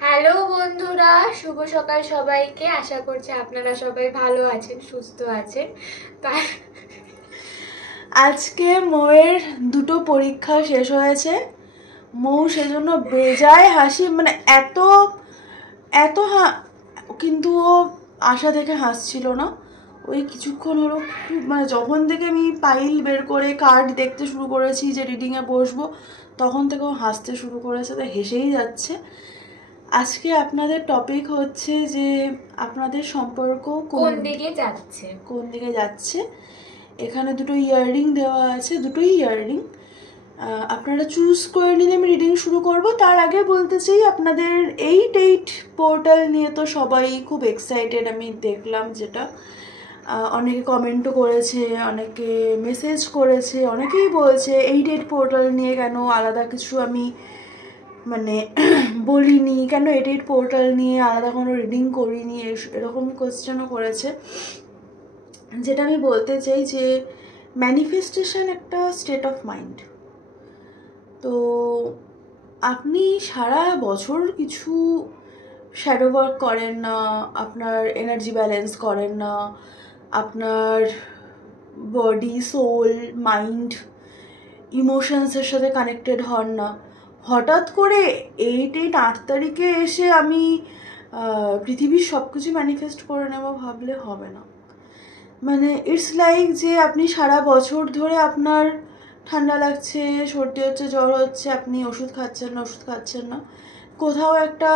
Hello বন্ধুরা, শুভ সকাল সবাইকে। আশা করছি আপনারা সবাই ভালো আছেন, সুস্থ আছেন। তার আজকে মৌয়ের দুটো পরীক্ষা শেষ হয়েছে। মৌ সেজন্য বেজায় হাসি, মানে এত এত কিন্তু ও আশা থেকে হাসছিল না। ওই কিছুক্ষণ হলো মানে যখন থেকে আমি ফাইল বের করে কার্ড দেখতে শুরু করেছি যে রিডিংয়ে বসবো, তখন থেকে ও হাসতে শুরু করেছে, তো হেসেই যাচ্ছে। আজকে আপনাদের টপিক হচ্ছে যে আপনাদের সম্পর্ক কোন দিকে যাচ্ছে। কোন দিকে যাচ্ছে। এখানে দুটো ইয়াররিং দেওয়া আছে, দুটোই ইয়াররিং। আপনারা চুজ করে নিলে আমি রিডিং শুরু করব। তার আগে বলতে চাই, আপনাদের 8-8 পোর্টাল নিয়ে তো সবাই খুব এক্সাইটেড, আমি দেখলাম যেটা। অনেকে কমেন্টও করেছে, অনেকে মেসেজ করেছে, অনেকেই বলছে 8-8 পোর্টাল নিয়ে কেন আলাদা কিছু আমি মানে বলিনি, কেন 8-8 পোর্টাল নিয়ে আলাদা কোনো রিডিং করিনি, এরকম কোয়েশ্চেনও করেছে। যেটা আমি বলতে চাই যে ম্যানিফেস্টেশন একটা স্টেট অফ মাইন্ড। তো আপনি সারা বছর কিছু শ্যাডো ওয়ার্ক করেন না, আপনার এনার্জি ব্যালেন্স করেন না, আপনার বডি, সোল, মাইন্ড, ইমোশনসের সাথে কানেক্টেড হন না। হঠাৎ করে 8 তারিখে এসে আমি পৃথিবীর সব কিছু ম্যানিফেস্ট করে নেব ভাবলে হবে না। মানে ইটস লাইক যে আপনি সারা বছর ধরে আপনার ঠান্ডা লাগছে, সর্দি হচ্ছে, জ্বর হচ্ছে, আপনি ওষুধ খাচ্ছেন না। কোথাও একটা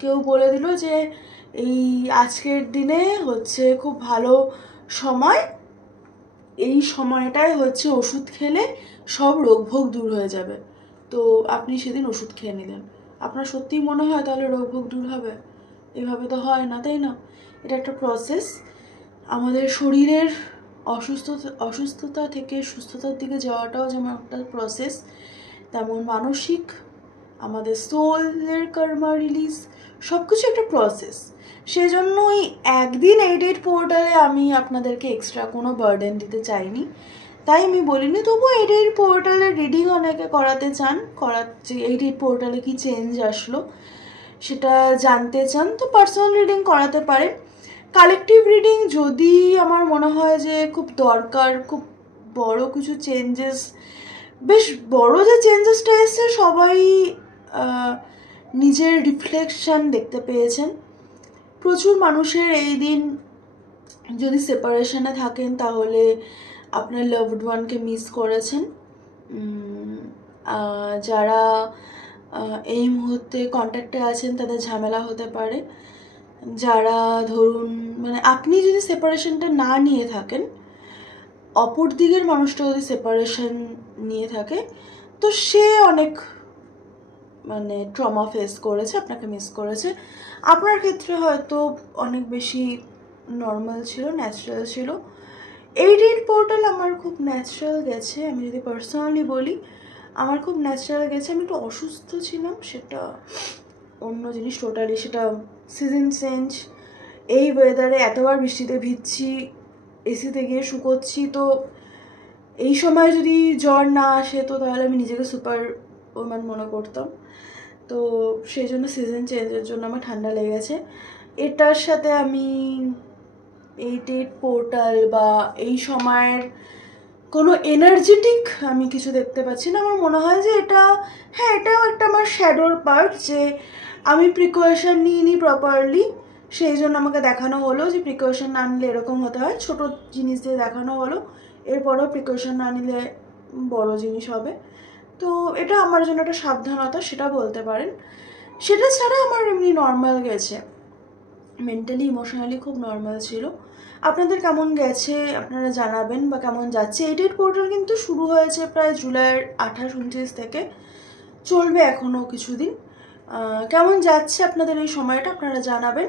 কেউ বলে দিল যে এই আজকের দিনে হচ্ছে খুব ভালো সময়, এই সময়টায় হচ্ছে ওষুধ খেলে সব রোগভোগ দূর হয়ে যাবে। তো আপনি সেদিন ওষুধ খেয়ে নিলেন। আপনার সত্যিই মনে হয় তাহলে রোগভোগ দূর হবে? এভাবে তো হয় না, তাই না? এটা একটা প্রসেস। আমাদের শরীরের অসুস্থতা থেকে সুস্থতার দিকে যাওয়াটাও যেমন একটা প্রসেস, তেমন মানসিক আমাদের সোলের কর্মা রিলিজ সব কিছু একটা প্রসেস। সেজন্যই একদিন 8-8 পোর্টালে আমি আপনাদেরকে এক্সট্রা কোনো বার্ডেন দিতে চাইনি, তাই আমি বলিনি। তবুও 8-8 পোর্টালের রিডিং অনেকে করাতে চান, করাচ্ছে 8-8 পোর্টালে কি চেঞ্জ আসলো সেটা জানতে চান, তো পার্সোনাল রিডিং করাতে পারেন। কালেকটিভ রিডিং যদি আমার মনে হয় যে খুব দরকার, খুব বড় কিছু চেঞ্জেস, বেশ বড় যে চেঞ্জেসটা এসছে সবাই নিজের রিফ্লেকশন দেখতে পেয়েছেন। প্রচুর মানুষের এই দিন, যদি সেপারেশনে থাকেন তাহলে আপনার লাভড ওয়ানকে মিস করেছেন। যারা এই মুহূর্তে কন্ট্যাক্টে আছেন তাদের ঝামেলা হতে পারে। যারা ধরুন মানে আপনি যদি সেপারেশনটা না নিয়ে থাকেন, অপর দিকের মানুষটা যদি সেপারেশন নিয়ে থাকে, তো সে অনেক মানে ট্রমা ফেস করেছে, আপনাকে মিস করেছে। আপনার ক্ষেত্রে হয়তো অনেক বেশি নর্মাল ছিল, ন্যাচারাল ছিল। 8-8 পোর্টাল আমার খুব ন্যাচারাল গেছে। আমি যদি পার্সোনালি বলি, আমার খুব ন্যাচারাল গেছে। আমি একটু অসুস্থ ছিলাম, সেটা অন্য জিনিস টোটালি। সেটা সিজন চেঞ্জ, এই ওয়েদারে এতবার বৃষ্টিতে ভিজছি, এসিতে গিয়ে শুকোচ্ছি, তো এই সময় যদি জ্বর না আসে তো তাহলে আমি নিজেকে সুপার ওম্যান মনে করতাম। তো সেই জন্য সিজন চেঞ্জের জন্য আমার ঠান্ডা লেগেছে। এটার সাথে আমি 8-8 পোর্টাল বা এই সময়ের কোনো এনার্জেটিক আমি কিছু দেখতে পাচ্ছি না। আমার মনে হয় যে এটা, হ্যাঁ, এটাও একটা আমার শ্যাডোর পার্ট, যে আমি প্রিকশন নিইনি প্রপারলি, সেই জন্য আমাকে দেখানো হলো যে প্রিকশন না নিলে এরকম হতে হয়। ছোট জিনিস দিয়ে দেখানো হলো, এরপরেও প্রিকশন না নিলে বড় জিনিস হবে। তো এটা আমার জন্য একটা সাবধানতা, সেটা বলতে পারেন। সেটা ছাড়া আমার এমনি নর্মাল গেছে, মেন্টালি ইমোশনালি খুব নর্মাল ছিল। আপনাদের কেমন গেছে আপনারা জানাবেন, বা কেমন যাচ্ছে। 8-8 পোর্টাল কিন্তু শুরু হয়েছে প্রায় জুলাইয়ের 28-29 থেকে, চলবে এখনও কিছুদিন। কেমন যাচ্ছে আপনাদের এই সময়টা আপনারা জানাবেন।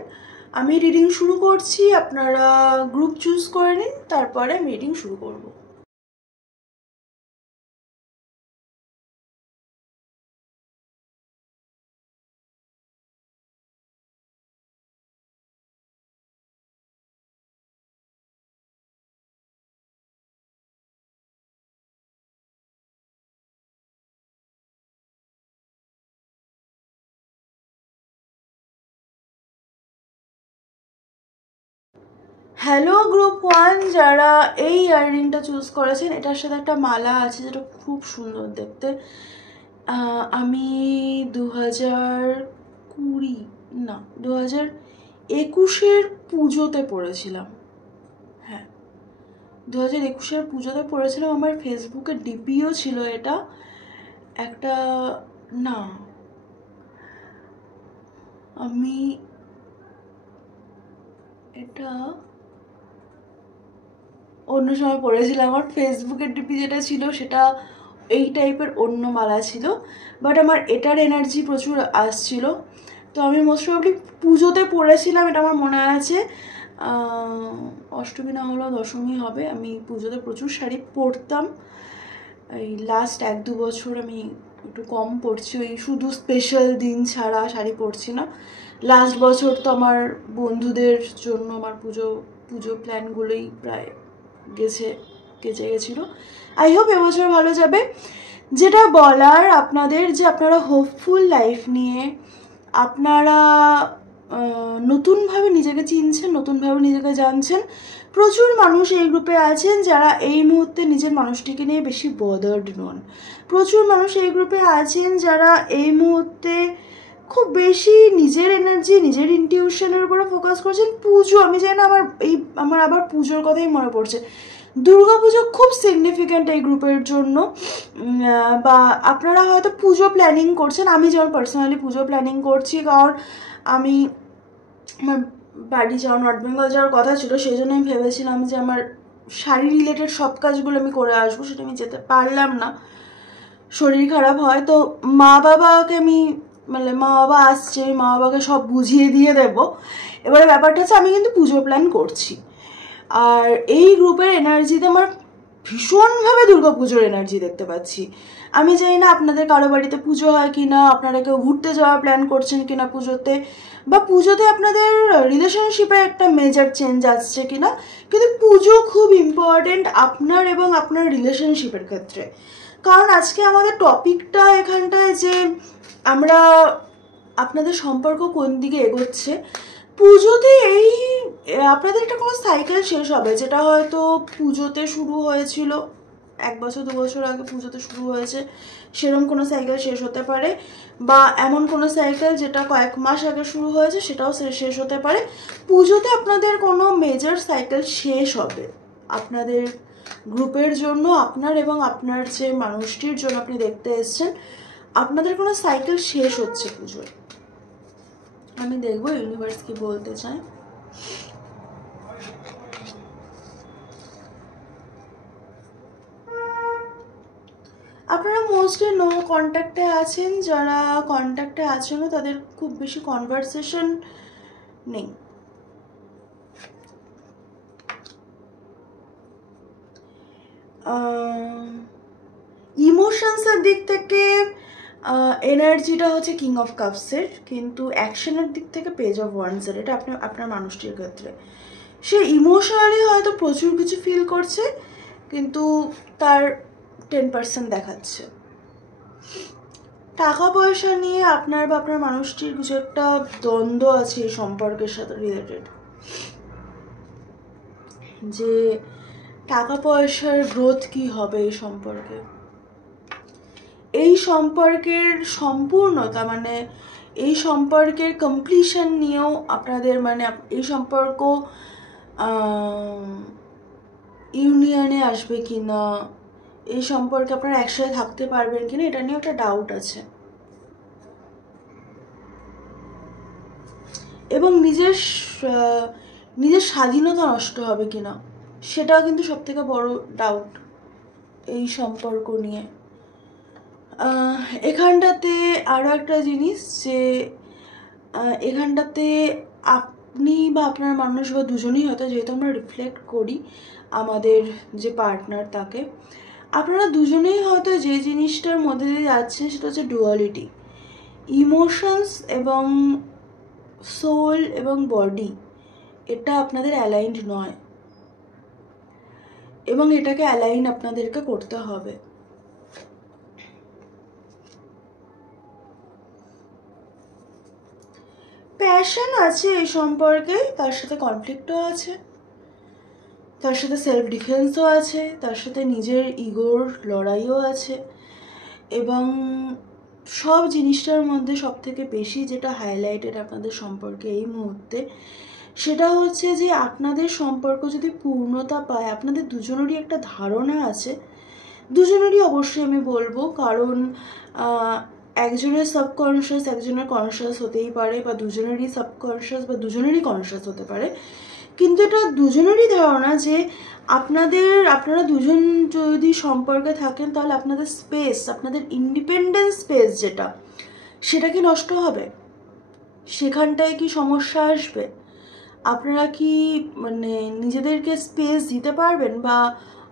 আমি রিডিং শুরু করছি, আপনারা গ্রুপ চুজ করে নিন, তারপরে আমি রিডিং শুরু করব। হ্যালো গ্রুপ 1, যারা এই ইয়াররিংটা চুজ করেছেন, এটার সাথে একটা মালা আছে যেটা খুব সুন্দর দেখতে। আমি 2021 পুজোতে পড়েছিলাম। হ্যাঁ, 2021 পুজোতে পড়েছিলাম। আমার ফেসবুকে ডিপিও ছিল এটা একটা। না, আমি এটা অন্য সময় পড়েছিলাম। আমার ফেসবুকের ডিপি যেটা ছিল সেটা এই টাইপের অন্য মালা ছিল, বাট আমার এটার এনার্জি প্রচুর আসছিল, তো আমি মোস্ট প্রবলি পুজোতে পড়েছিলাম, এটা আমার মনে আছে। অষ্টমী না হলেও দশমী হবে। আমি পুজোতে প্রচুর শাড়ি পরতাম। এই লাস্ট 1-2 বছর আমি একটু কম পরছি, ওই শুধু স্পেশাল দিন ছাড়া শাড়ি পরছি না। লাস্ট বছর তো আমার বন্ধুদের জন্য আমার পুজো প্ল্যানগুলোই প্রায় গেছিলো। আই হোপ এবছর ভালো যাবে। যেটা বলার আপনাদের, যে আপনারা হোপফুল লাইফ নিয়ে আপনারা নতুনভাবে নিজেকে চিনছেন, নতুনভাবে নিজেকে জানছেন। প্রচুর মানুষ এই গ্রুপে আছেন যারা এই মুহূর্তে নিজের মানুষটিকে নিয়ে বেশি বদার্ড নন। প্রচুর মানুষ এই গ্রুপে আছেন যারা এই মুহূর্তে খুব বেশি নিজের এনার্জি, নিজের ইনটিউশনের উপরে ফোকাস করছেন। পুজো, আমি জানি না, আমার আবার পুজোর কথাই মনে পড়ছে। দুর্গাপুজো খুব সিগনিফিক্যান্ট এই গ্রুপের জন্য। বা আপনারা হয়তো পুজো প্ল্যানিং করছেন। আমি যেমন পার্সোনালি পুজো প্ল্যানিং করছি, কারণ আমি আমার বাড়ি যাওয়া, নর্থ বেঙ্গল যাওয়ার কথা ছিল, সেই জন্য আমি ভেবেছিলাম যে আমার শাড়ি রিলেটেড সব কাজগুলো আমি করে আসবো। সেটা আমি যেতে পারলাম না, শরীর খারাপ হয়। তো মা বাবাকে মা বাবা আসছে, মা বাবাকে সব বুঝিয়ে দিয়ে দেবো। এবারে ব্যাপারটা হচ্ছে আমি কিন্তু পুজো প্ল্যান করছি, আর এই গ্রুপের এনার্জিতে আমার ভীষণভাবে দুর্গাপুজোর এনার্জি দেখতে পাচ্ছি। আমি জানি না আপনাদের কারো বাড়িতে পুজো হয় কি না, আপনারা কেউ ঘুরতে যাওয়ার প্ল্যান করছেন কিনা পুজোতে, বা পুজোতে আপনাদের রিলেশনশিপে একটা মেজর চেঞ্জ আসছে কিনা, কিন্তু পুজো খুব ইম্পর্টেন্ট আপনার এবং আপনার রিলেশনশিপের ক্ষেত্রে। কারণ আজকে আমাদের টপিকটা এখানটায় যে আমরা আপনাদের সম্পর্ক কোন দিকে এগোচ্ছে। পুজোতে আপনাদের একটা কোনো সাইকেল শেষ হবে, যেটা হয়তো পুজোতে শুরু হয়েছিল 1 বছর 2 বছর আগে পুজোতে শুরু হয়েছে, সেরকম কোনো সাইকেল শেষ হতে পারে, বা এমন কোনো সাইকেল যেটা কয়েক মাস আগে শুরু হয়েছে সেটাও শেষ হতে পারে। পুজোতে আপনাদের কোনো মেজর সাইকেল শেষ হবে আপনাদের গ্রুপের জন্য, আপনার এবং আপনার যে মানুষটির জন্য আপনি দেখতে এসছেন, আপনাদের কোনো সাইকেল শেষ হচ্ছে পুজোয়। আমি দেখবো ইউনিভার্স কি বলতে চায়। আপনারা মোস্টলি নো কন্ট্যাক্টে আছেন। যারা কন্ট্যাক্টে আছেন তাদের খুব বেশি কনভারসেশন নেই। ইমোশনসের দিক থেকে এনার্জিটা হচ্ছে কিং অফ কাপসের, কিন্তু অ্যাকশনের দিক থেকে পেজ অফ ওয়ান্ডসের। এটা আপনার মানুষটির ক্ষেত্রে সে ইমোশনালি হয়তো প্রচুর কিছু ফিল করছে, কিন্তু তার 10% দেখাচ্ছে। টাকা পয়সা নিয়ে আপনার বা আপনার মানুষটির কিছু একটা দ্বন্দ্ব আছে এই সম্পর্কের সাথে রিলেটেড, যে টাকা পয়সার গ্রোথ কি হবে এই সম্পর্কে। এই সম্পর্কের সম্পূর্ণতা, মানে এই সম্পর্কের কমপ্লিশন নিয়েও আপনাদের, মানে এই সম্পর্ক ইউনিয়নে আসবে কি না, এই সম্পর্কে আপনারা একসাথে থাকতে পারবেন কিনা, এটা নিয়েও একটা ডাউট আছে। এবং নিজের স্বাধীনতা নষ্ট হবে কিনা, সেটাও কিন্তু সবথেকে বড় ডাউট এই সম্পর্ক নিয়ে। এখানটাতে আরও একটা জিনিস, যে এখানটাতে আপনি বা আপনার মানুষ বা দুজনেই হয়তো, যেহেতু আমরা রিফ্লেক্ট করি আমাদের যে পার্টনার তাকে, আপনারা দুজনেই হয়তো যে জিনিসটার মধ্যে দিয়ে যাচ্ছেন সেটা হচ্ছে ডুয়ালিটি। ইমোশনস এবং সোল এবং বডি, এটা আপনাদের অ্যালাইনড নয়, এবং এটাকে অ্যালাইন আপনাদেরকে করতে হবে। প্যাশন আছে এই সম্পর্কে, তার সাথে কনফ্লিক্টও আছে। তার সাথে সেলফ ডিফেন্সও আছে, তার সাথে নিজের ইগোর লড়াইও আছে, এবং সব জিনিসটার মধ্যে সব থেকে বেশি যেটা হাইলাইটেড আপনাদের সম্পর্কে এই মুহূর্তে, সেটা হচ্ছে যে আপনাদের সম্পর্ক যদি পূর্ণতা পায়, আপনাদের দুজনেরই একটা ধারণা আছে, দুজনেরই অবশ্যই আমি বলবো, কারণ একজনের সাবকনশিয়াস একজনের কনশিয়াস হতেই পারে, বা দুজনেরই সাবকনশিয়াস বা দুজনেরই কনশিয়াস হতে পারে, কিন্তু এটা দুজনেরই ধারণা যে আপনারা দুজন যদি সম্পর্কে থাকেন তাহলে আপনাদের স্পেস, আপনাদের ইন্ডিপেন্ডেন্স স্পেস যেটা, সেটা কি নষ্ট হবে? সেখানটায় কি সমস্যা আসবে? আপনারা কি মানে নিজেদেরকে স্পেস দিতে পারবেন, বা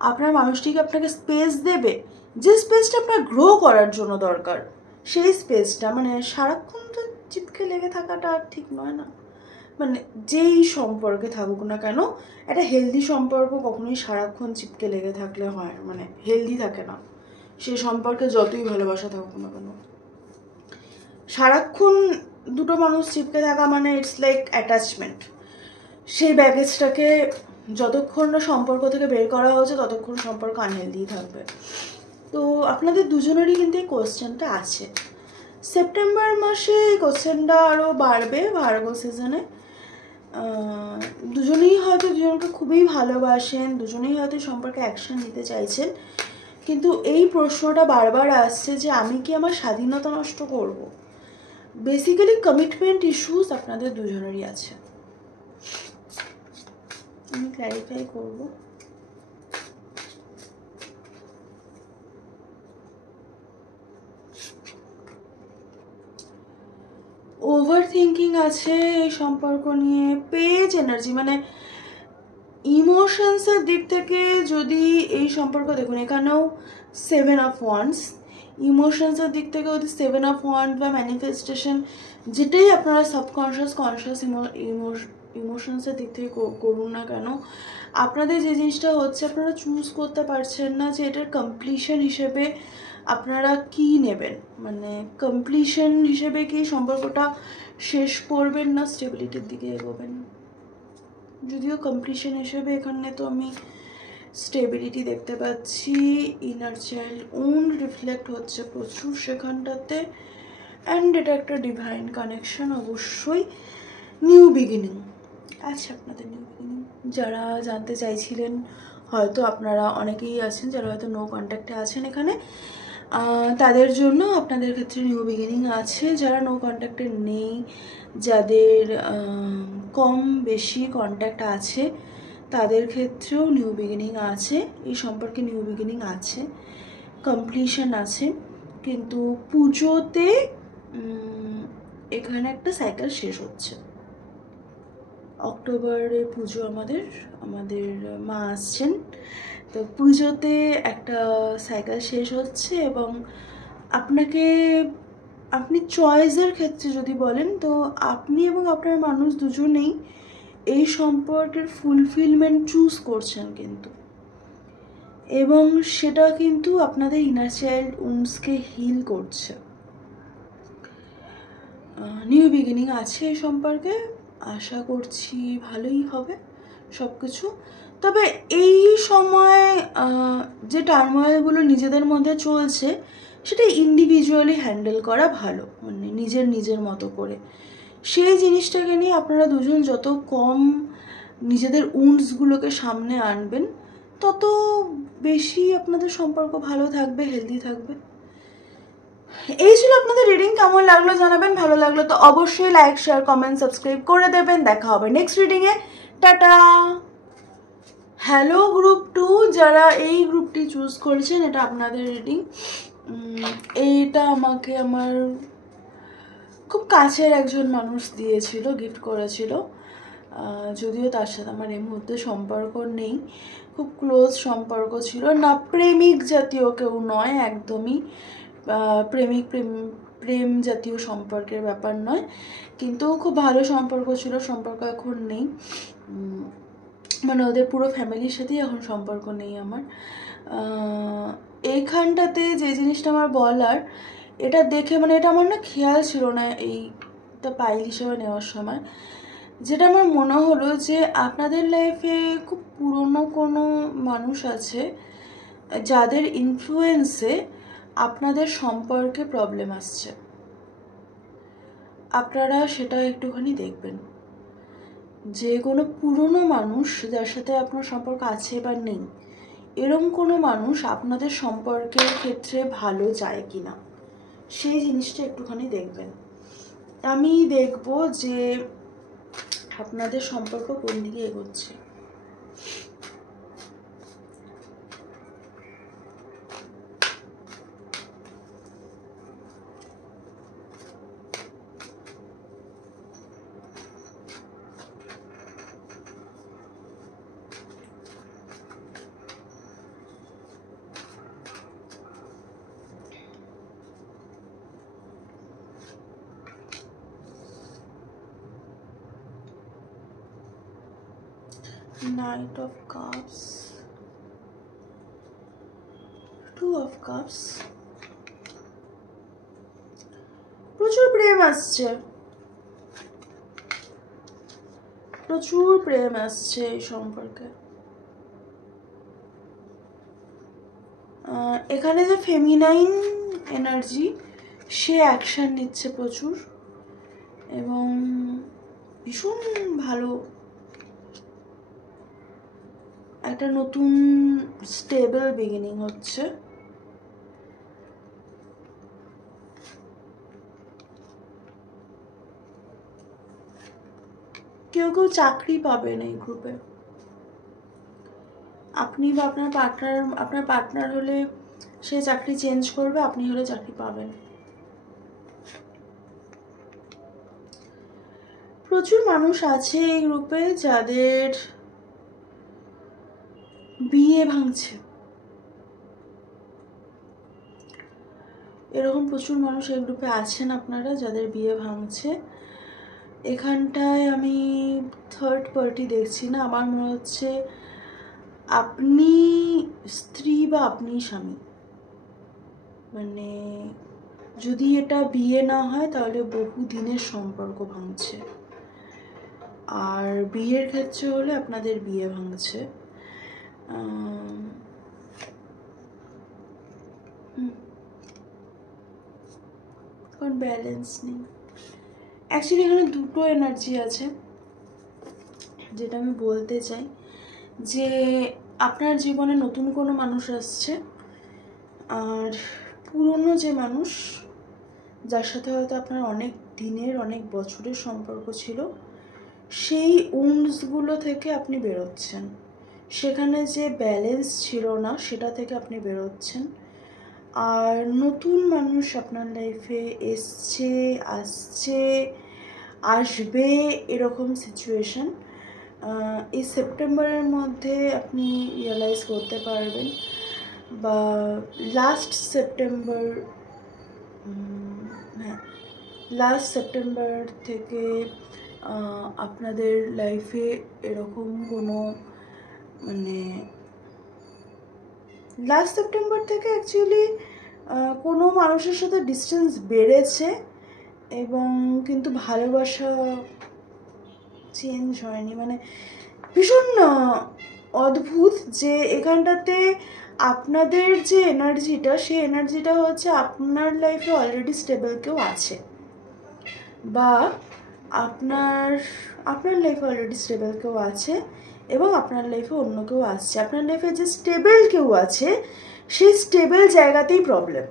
আপনার মানুষটিকে আপনাকে স্পেস দেবে? যে স্পেসটা আপনার গ্রো করার জন্য দরকার, সেই স্পেসটা, মানে সারাক্ষণ তো চিপকে লেগে থাকাটা ঠিক নয় না। মানে যেই সম্পর্কে থাকুক না কেন, একটা হেলদি সম্পর্ক কখনোই সারাক্ষণ চিপকে লেগে থাকলে হয়, মানে হেলদি থাকে না। সেই সম্পর্কে যতই ভালোবাসা থাকুক না কেন, সারাক্ষণ দুটো মানুষ চিপকে থাকা মানে ইটস লাইক অ্যাটাচমেন্ট। সেই ব্যাগেজটাকে যতক্ষণ না সম্পর্ক থেকে বের করা হয়েছে ততক্ষণ সম্পর্ক আনহেলদি থাকবে। তো আপনাদের দুজনেরই কিন্তু এই কোয়েশ্চেনটা আছে। সেপ্টেম্বর মাসে এই কোয়েশ্চেনটা আরও বাড়বে ভার্গো সিজনে। দুজনেই হয়তো দুজনকে খুবই ভালোবাসেন, দুজনেই হয়তো সম্পর্কে অ্যাকশন নিতে চাইছেন, কিন্তু এই প্রশ্নটা বারবার আসছে যে আমি কি আমার স্বাধীনতা নষ্ট করব? বেসিক্যালি কমিটমেন্ট ইস্যুস আপনাদের দুজনেরই আছে। আমি ক্ল্যারিফাই করব। ওভার থিঙ্কিং আছে এই সম্পর্ক নিয়ে, পেজ এনার্জি, মানে ইমোশনসের দিক থেকে যদি এই সম্পর্ক দেখুন, এখানেও 7 অফ ওয়ান্ডস, ইমোশনসের দিক থেকে যদি 7 অফ ওয়ান্ড বা ম্যানিফেস্টেশন, যেটাই আপনারা সাবকনশিয়াস কনশিয়াস ইমোশনসের দিক থেকে করুন না কেন, আপনাদের যে জিনিসটা হচ্ছে, আপনারা চুজ করতে পারছেন না যে এটার কমপ্লিশন হিসেবে আপনারা কি নেবেন। মানে কমপ্লিশন হিসেবে কি সম্পর্কটা শেষ করবেন, না স্টেবিলিটির দিকে এগোবেন? যদিও কমপ্লিশন হিসেবে এখানে তো আমি স্টেবিলিটি দেখতে পাচ্ছি, ইনার চাইল্ড ওন রিফ্লেক্ট হচ্ছে প্রচুর সেখানটাতে, অ্যান্ড এটা একটা ডিভাইন কানেকশন, অবশ্যই নিউ বিগিনিং আছে আপনাদের। নিউ বিগিনিং যারা জানতে চাইছিলেন, হয়তো আপনারা অনেকেই আছেন যারা হয়তো নো কন্ট্যাক্টে আছেন এখানে, তাদের জন্য আপনাদের ক্ষেত্রে নিউ বিগিনিং আছে। যারা নো কন্ট্যাক্টে নেই, যাদের কম বেশি কন্ট্যাক্ট আছে, তাদের ক্ষেত্রেও নিউ বিগিনিং আছে। এই সম্পর্কে নিউ বিগিনিং আছে, কমপ্লিশন আছে, কিন্তু পুজোতে এখানে একটা সাইকেল শেষ হচ্ছে। অক্টোবরে পুজো, আমাদের মা আসছেন, তো পুজোতে একটা সাইকেল শেষ হচ্ছে, এবং আপনি চয়েসের ক্ষেত্রে যদি বলেন, তো আপনি এবং আপনার মানুষ দুজনেই এই সম্পর্কের ফুলফিলমেন্ট চুজ করছেন কিন্তু, এবং সেটা কিন্তু আপনাদের ইনার চাইল্ড উন্ডসকে হিল করছে। নিউ বিগিনিং আছে এই সম্পর্কে, আশা করছি ভালোই হবে সব কিছু। তবে এই সময় যে টার্মোয়েলগুলো নিজেদের মধ্যে চলছে, সেটা ইন্ডিভিজুয়ালি হ্যান্ডেল করা ভালো, মানে নিজের মতো করে। সেই জিনিসটাকে নিয়ে আপনারা দুজন যত কম নিজেদের উন্ডসগুলোকে সামনে আনবেন, তত বেশি আপনাদের সম্পর্ক ভালো থাকবে, হেলদি থাকবে। এই ছিল আপনাদের রিডিং। কেমন লাগলো জানাবেন, ভালো লাগলো তো অবশ্যই লাইক শেয়ার কমেন্ট সাবস্ক্রাইব করে দেবেন। দেখা হবে নেক্সট রিডিংয়ে, টাটা। হ্যালো গ্রুপ 2, যারা এই গ্রুপটি চুজ করেছেন, এটা আপনাদের রিডিং। এইটা আমাকে আমার খুব কাছের একজন মানুষ দিয়েছিল, গিফট করেছিল, যদিও তার সাথে আমার এই মুহূর্তে সম্পর্ক নেই, খুব ক্লোজ সম্পর্ক ছিল না, প্রেমিক জাতীয় কেউ নয়, একদমই প্রেম জাতীয় সম্পর্কের ব্যাপার নয়, কিন্তু খুব ভালো সম্পর্ক ছিল। সম্পর্ক এখন নেই, মানে ওদের পুরো ফ্যামিলির সাথেই এখন সম্পর্ক নেই আমার। এইখানটাতে যে জিনিসটা আমার বলার, এটা দেখে, মানে এটা আমার না খেয়াল ছিল না এইটা পাইল হিসেবে নেওয়ার সময়, যেটা আমার মনে হলো যে আপনাদের লাইফে খুব পুরনো কোনো মানুষ আছে যাদের ইনফ্লুয়েন্সে আপনাদের সম্পর্কে প্রবলেম আসছে। আপনারা সেটা একটুখানি দেখবেন যে কোনো পুরনো মানুষ যার সাথে আপনার সম্পর্ক আছে বা নেই, এরম কোনো মানুষ আপনাদের সম্পর্কের ক্ষেত্রে ভালো যায় কি না, সেই জিনিসটা একটুখানি দেখবেন। আমি দেখব যে আপনাদের সম্পর্ক কোন দিকে এগোচ্ছে। Knight of Cups, Two of Cups, প্রচুর প্রেম আসছে, প্রচুর প্রেম আসছে এই সম্পর্কে। এখানে যে ফেমিনাইন এনার্জি, সে অ্যাকশন নিচ্ছে প্রচুর এবং ভীষণ ভালো একটা নতুন স্টেবল বিগিনিং হচ্ছে। কেউ কেউ চাকরি পাবেন এই গ্রুপে। আপনি বা আপনার পার্টনার হলে সে চাকরি চেঞ্জ করবে, আপনি হলে চাকরি পাবেন। প্রচুর মানুষ আছে এই গ্রুপে যাদের বিয়ে ভাঙছে, এরকম প্রচুর মানুষ এই গ্রুপে আছেন আপনারা যাদের বিয়ে ভাঙছে। এখানটায় আমি থার্ড পার্টি দেখছি না, আমার মনে হচ্ছে আপনি স্ত্রী বা আপনি স্বামী, মানে যদি এটা বিয়ে না হয় তাহলে বহু দিনের সম্পর্ক ভাঙছে, আর বিয়ের ক্ষেত্রে হলে আপনাদের বিয়ে ভাঙছে। কারণ ব্যালেন্স নেই। অ্যাকচুয়ালি এখানে দুটো এনার্জি আছে, যেটা আমি বলতে চাই যে আপনার জীবনে নতুন কোনো মানুষ আসছে, আর পুরনো যে মানুষ যার সাথে হয়তো আপনার অনেক দিনের অনেক বছরের সম্পর্ক ছিল, সেই উন্ডসগুলো থেকে আপনি বেরোচ্ছেন। সেখানে যে ব্যালেন্স ছিল না সেটা থেকে আপনি বেরোচ্ছেন, আর নতুন মানুষ আপনার লাইফে এসছে, আসছে, আসবে, এরকম সিচুয়েশন এই সেপ্টেম্বরের মধ্যে আপনি রিয়েলাইজ করতে পারবেন, বা লাস্ট সেপ্টেম্বর, হ্যাঁ লাস্ট সেপ্টেম্বর থেকে আপনাদের লাইফে এরকম কোনো, মানে লাস্ট সেপ্টেম্বর থেকে অ্যাকচুয়ালি কোনো মানুষের সাথে ডিস্টেন্স বেড়েছে এবং কিন্তু ভালোবাসা চেঞ্জ হয়নি। মানে ভীষণ অদ্ভুত যে এখানটাতে আপনাদের যে এনার্জিটা, সেই এনার্জিটা হচ্ছে আপনার লাইফে অলরেডি স্টেবল কেউ আছে, বা আপনার লাইফে অলরেডি স্টেবল কেউ আছে এবং আপনার লাইফে অন্য কেউ আসছে। আপনার লাইফে যে স্টেবল কেউ আছে সেই স্টেবল জায়গাতেই প্রবলেম।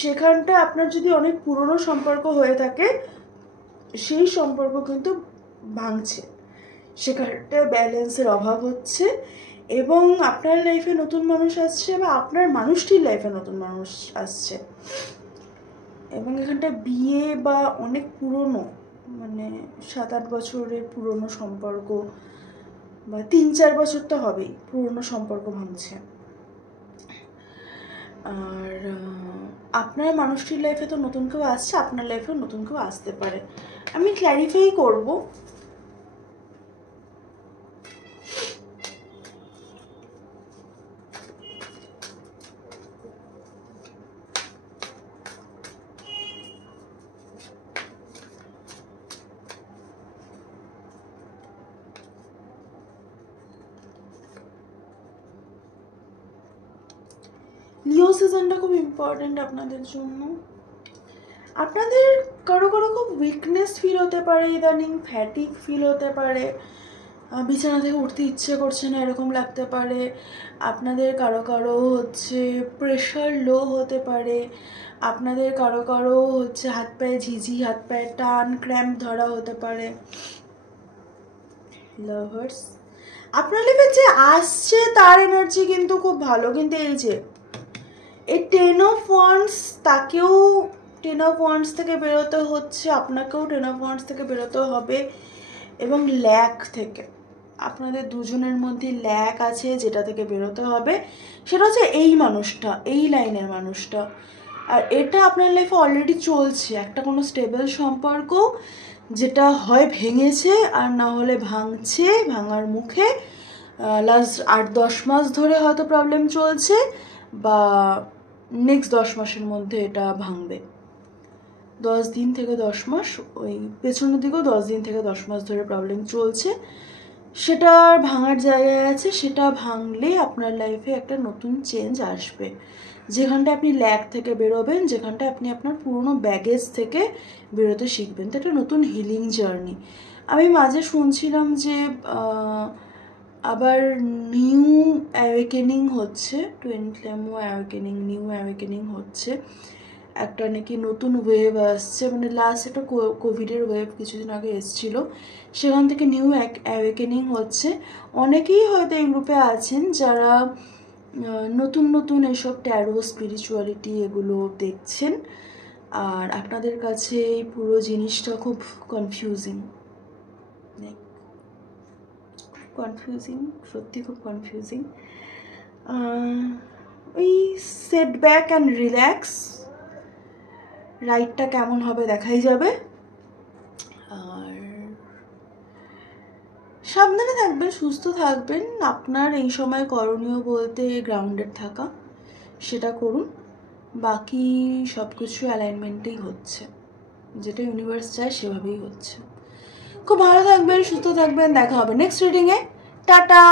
সেখানটা আপনার যদি অনেক পুরনো সম্পর্ক হয়ে থাকে, সেই সম্পর্ক কিন্তু ভাঙছে, সেখানটা ব্যালেন্সের অভাব হচ্ছে এবং আপনার লাইফে নতুন মানুষ আসছে বা আপনার মানুষটির লাইফে নতুন মানুষ আসছে, এবং এখানটা বিয়ে বা অনেক পুরনো, মানে 7-8 বছরের পুরনো সম্পর্ক বা 3-4 বছর তো হবেই পুরনো সম্পর্ক ভাঙছে। আর আপনার মানুষটির লাইফে তো নতুন কেউ আসছে, আপনার লাইফেও নতুন কেউ আসতে পারে। আমি ক্ল্যারিফাই করব। লিও সিজনটা খুব ইম্পর্টেন্ট আপনাদের জন্য। আপনাদের কারো কারো খুব উইকনেস ফিল হতে পারে, ইদানিং ফ্যাটিক ফিল হতে পারে, বিছানা থেকে উঠতে ইচ্ছে করছে না এরকম লাগতে পারে। আপনাদের কারো কারো হচ্ছে প্রেশার লো হতে পারে। আপনাদের কারো কারো হচ্ছে হাত পায়ে ঝিঝি, হাত পায়ে টান, ক্র্যাম্প ধরা হতে পারে। লাভার্স, আপনার লাইফে যে আসছে তার এনার্জি কিন্তু খুব ভালো, কিন্তু এই যে এই 10 of Wands, তাকেও 10 of Wands থেকে বেরোতে হচ্ছে, আপনাকেও 10 of Wands থেকে বেরোতে হবে। এবং ল্যাক থেকে, আপনাদের দুজনের মধ্যে ল্যাক আছে যেটা থেকে বেরোতে হবে, সেটা হচ্ছে এই মানুষটা, এই লাইনের মানুষটা। আর এটা আপনার লাইফে অলরেডি চলছে, একটা কোনো স্টেবল সম্পর্ক যেটা হয় ভেঙেছে আর না হলে ভাঙছে, ভাঙার মুখে। লাস্ট 8-10 মাস ধরে হয়তো প্রবলেম চলছে, বা নেক্সট 10 মাসের মধ্যে এটা ভাঙবে। 10 দিন থেকে 10 মাস, ওই পেছনের দিকেও 10 দিন থেকে 10 মাস ধরে প্রবলেম চলছে, সেটা ভাঙার জায়গায় আছে। সেটা ভাঙলে আপনার লাইফে একটা নতুন চেঞ্জ আসবে, যেখানটা আপনি ল্যাক থেকে বেরোবেন, যেখানটা আপনি আপনার পুরনো ব্যাগেজ থেকে বেরোতে শিখবেন। তো একটা নতুন হিলিং জার্নি। আমি মাঝে শুনছিলাম যে আবার নিউ অ্যাওয়েকেনিং হচ্ছে, টুইন ফ্লেমও অ্যাওয়েকেনিং, নিউ অ্যাওয়েকেনিং হচ্ছে, একটা নাকি নতুন ওয়েভ আসছে। মানে লাস্ট একটা কোভিডের ওয়েভ কিছুদিন আগে এসেছিলো, সেখান থেকে নিউ অ্যাওয়েকেনিং হচ্ছে। অনেকেই হয়তো এই গ্রুপে আছেন যারা নতুন নতুন এসব ট্যারো, স্পিরিচুয়ালিটি এগুলো দেখছেন, আর আপনাদের কাছে এই পুরো জিনিসটা খুব কনফিউজিং, সত্যি খুব কনফিউজিং। ওই সেটব্যাক অ্যান্ড রিল্যাক্স, রাইডটা কেমন হবে দেখাই যাবে। আর সাবধানে থাকবেন, সুস্থ থাকবেন। আপনার এই সময় করণীয় বলতে গ্রাউন্ডেড থাকা, সেটা করুন। বাকি সব কিছু অ্যালাইনমেন্টেই হচ্ছে, যেটা ইউনিভার্স চায় সেভাবেই হচ্ছে। খুব ভালো থাকবেন, সুস্থ থাকবেন, দেখা হবে নেক্সট রিডিংয়ে। টাটা।